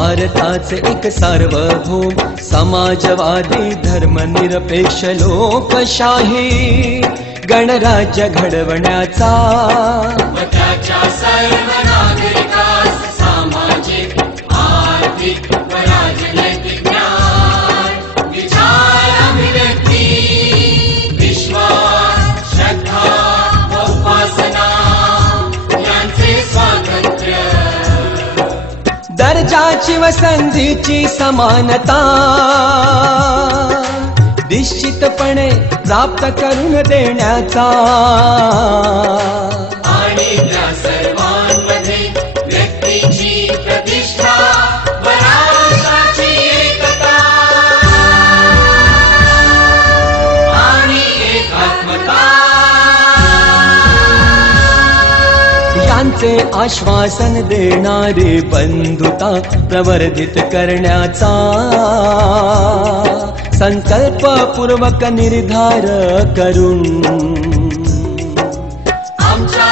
भारताचे एक सार्वभौम समाजवादी धर्मनिरपेक्ष लोकशाही गणराज्य घडवण्याचा व त्याच्या सर्व नागरिकास सामाजिक आर्थिक व राजनैतिक न्याय विचार अभिव्यक्ती विश्वास श्रद्धा व उपासना यांचे स्वातंत्र्य दर्जाची व संधीची समानता निश्चितपणे प्राप्त करून देण्याचा आणि त्या सर्वांमध्ये व्यक्तीची प्रतिष्ठा व राष्ट्राची एकता आणि एकात्मता यांचे आश्वासन देणारी बंधुता प्रवर्धित करण्याचा संकल्पपूर्वक निर्धार करून आमच्या